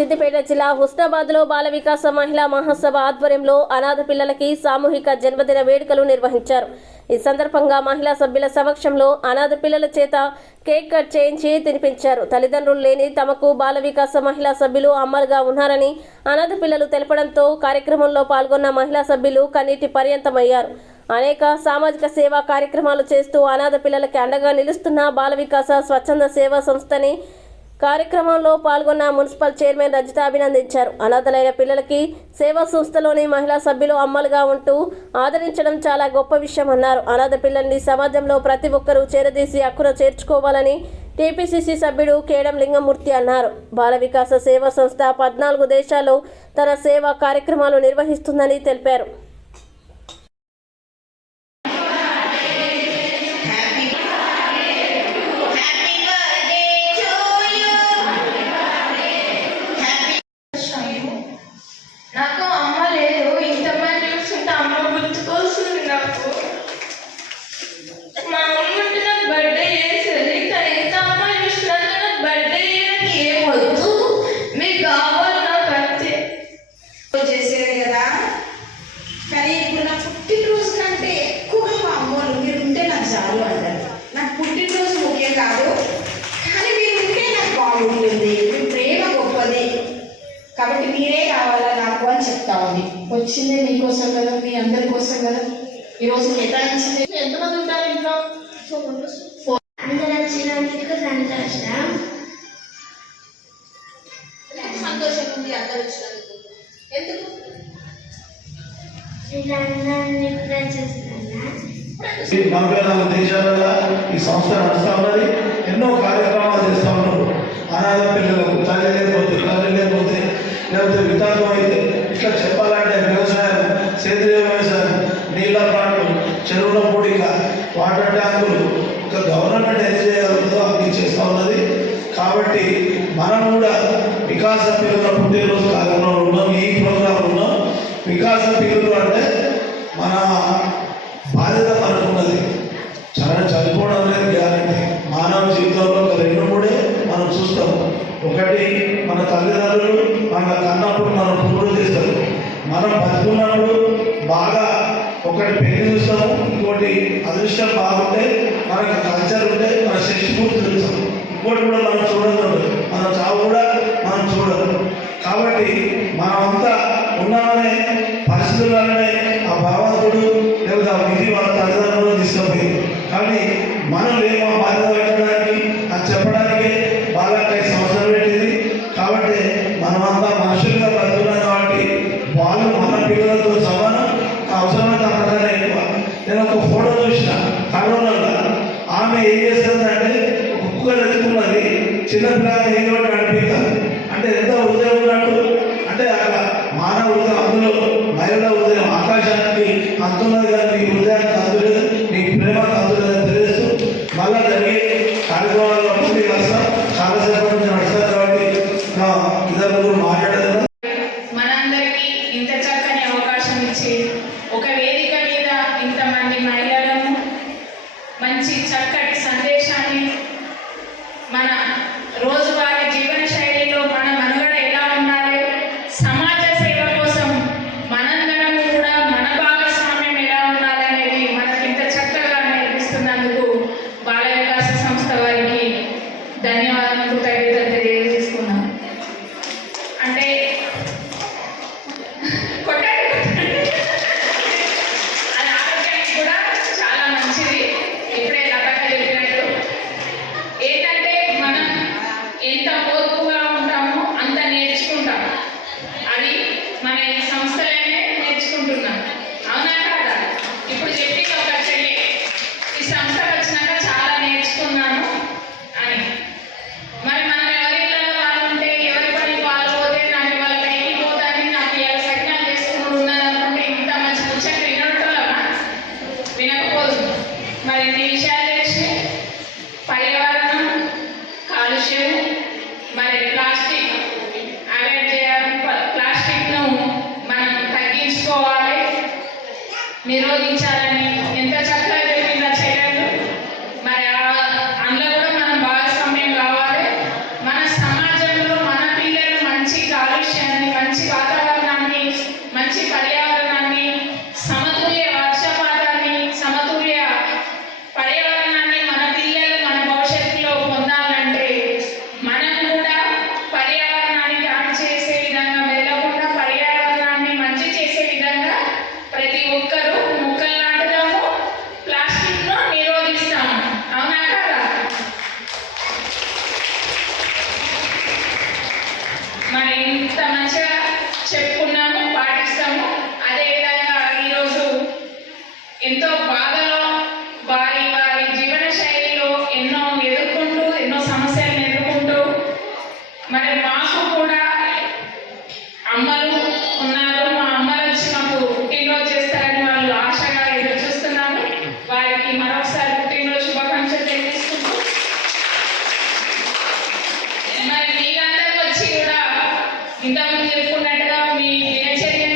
సిద్దిపేట జిల్లా హుస్నాబాద్లో బాల వికాస మహిళా మహాసభ ఆధ్వర్యంలో అనాథ పిల్లలకి సామూహిక జన్మదిన వేడుకలు నిర్వహించారు. ఈ సందర్భంగా మహిళా సభ్యుల సమక్షంలో అనాథ పిల్లల చేత కేక్ కట్ చేయించి తినిపించారు. తల్లిదండ్రులు లేని తమకు బాల వికాస మహిళా సభ్యులు అమ్మలుగా ఉన్నారని అనాథ పిల్లలు తెలపడంతో కార్యక్రమంలో పాల్గొన్న మహిళా సభ్యులు కన్నీటి పర్యంతమయ్యారు. అనేక సామాజిక సేవా కార్యక్రమాలు చేస్తూ అనాథ పిల్లలకి అండగా నిలుస్తున్న బాల వికాస స్వచ్ఛంద సేవా సంస్థని కార్యక్రమంలో పాల్గొన్న మున్సిపల్ చైర్మన్ రజిత అభినందించారు. అనాథలైన పిల్లలకి సేవా సంస్థలోని మహిళా సభ్యులు అమ్మలుగా ఉంటూ ఆదరించడం చాలా గొప్ప విషయం అన్నారు. అనాథ పిల్లల్ని సమాజంలో ప్రతి ఒక్కరూ చేరదీసి అక్కున చేర్చుకోవాలని టీపీసీసీ సభ్యుడు కేడం లింగమూర్తి అన్నారు. బాల వికాస సేవా సంస్థ పద్నాలుగు దేశాల్లో తన సేవా కార్యక్రమాలు నిర్వహిస్తుందని తెలిపారు. చాలు అంటారు. నాకు పుట్టినరోజు ముఖ్యం కాదు కానీ మీరు ఉంటే నాకు బాగుంటుంది. మీ ప్రేమ గొప్పది. కాబట్టి మీరే కావాలా నాకు అని చెప్తా ఉంది. వచ్చిందే మీకోసం కదా మీ అందరి కోసం కదా? ఈరోజు కేటాయించింది. ఎంతమంది ఉంటారు ఇంట్లో? వచ్చినందుకు సంతోషం. సంతోషం ఉంది అందరు వచ్చినందుకు? ఎందుకు? వీళ్ళందరినీ కూడా చూస్తున్నా ఈ నలభై నాలుగు దేశాలలో ఈ సంస్థ నడుస్తూ ఉన్నది. ఎన్నో కార్యక్రమాలు చేస్తూ ఉన్నారు. అనాథ పిల్లలకు తల్లి లేకపోతే తల్లి లేకపోతే లేకపోతే వితాంతం అయితే ఇట్లా చెప్పాలంటే వ్యవసాయం సేంద్రియ వ్యవసాయం నీళ్ళ ప్లాంట్లు చెరువుల పొడిక వాటర్ ట్యాంకులు ఒక గవర్నమెంట్ ఏం చేయగలుగుతుందో అవి చేస్తూ ఉన్నది కాబట్టి మనం కూడా వికాస పిల్లల పుట్టినరోజు కార్యక్రమంలో ఉన్నాం ఈ ప్రోగ్రాం ఉన్నాం వికాస పిల్లలు అంటే మన బాధ్యత మనకున్నది చాలా చనిపోవడం అనేది గ్యారంటీ మానవ జీవితంలో ఒక రెండు మూడే మనం చూస్తాం ఒకటి మన తల్లిదండ్రులు మన కన్నప్పుడు మనం పూర్తి చేస్తారు మనం బతుకున్నప్పుడు బాగా ఒకటి పెళ్ళి చూస్తాము ఇంకోటి అదృష్టం బాగుంటే మనకి కల్చర్ ఉంటే మన శక్తి పూర్తి తెలుస్తాం ఇంకోటి కూడా మనం చూడదు మన చావు కూడా మనం చూడదు. కాబట్టి మనమంతా ఉన్నామనే పరిస్థితులనే ఆ భగవంతుడు లేదా ఆ విధి వాళ్ళ తల్లిదండ్రులు తీసుకుపోయింది. కానీ మనం ఏమో బాధ్యత ఒక కుక్కలు ఎత్తుకున్నది చిన్నపిల్లలు ఏదో ఒకటి అంటే ఎంత హృదయం ఉన్నట్టు అంటే అక్కడ మానవ హృదయం అందులో మహిళల హృదయం ఆకాశానికి అందున్నది కానీ నీ హృదయానికి అందులేదు నీ ప్రేమ అందులేదని తెలియజేస్తూ మళ్ళా జరిగే కార్యక్రమాల్లో పూర్తి వస్తాం చాలాసేపు నుంచి నడుస్తారు కాబట్టి నా ఇద్దరు మాట్లాడదాం మనందరికీ ఇంత చక్కని అవకాశం ఇచ్చి ఒక వేదిక మీద ఇంతమంది మహిళలను మంచి చక్కటి సందేశాన్ని మన నిరోధించాలని ఎంత చక్కగా ఎంతో బాధలో వారి వారి జీవన శైలిలో ఎన్నో ఎదుర్కొంటూ ఎన్నో సమస్యలను ఎదుర్కొంటూ మరి మాకు కూడా అమ్మలు ఉన్నారు. మా అమ్మలు వచ్చి మాకు పుట్టినరోజు చేస్తారని వాళ్ళు ఆశగా ఎదురు చూస్తున్నాము వారికి మరొకసారి పుట్టినరోజు శుభాకాంక్షలు తెలియజేస్తున్నాం మరి మీరందరూ వచ్చి కూడా ఇంతకుముందు చెప్పుకున్నట్టుగా మీ దినచర్య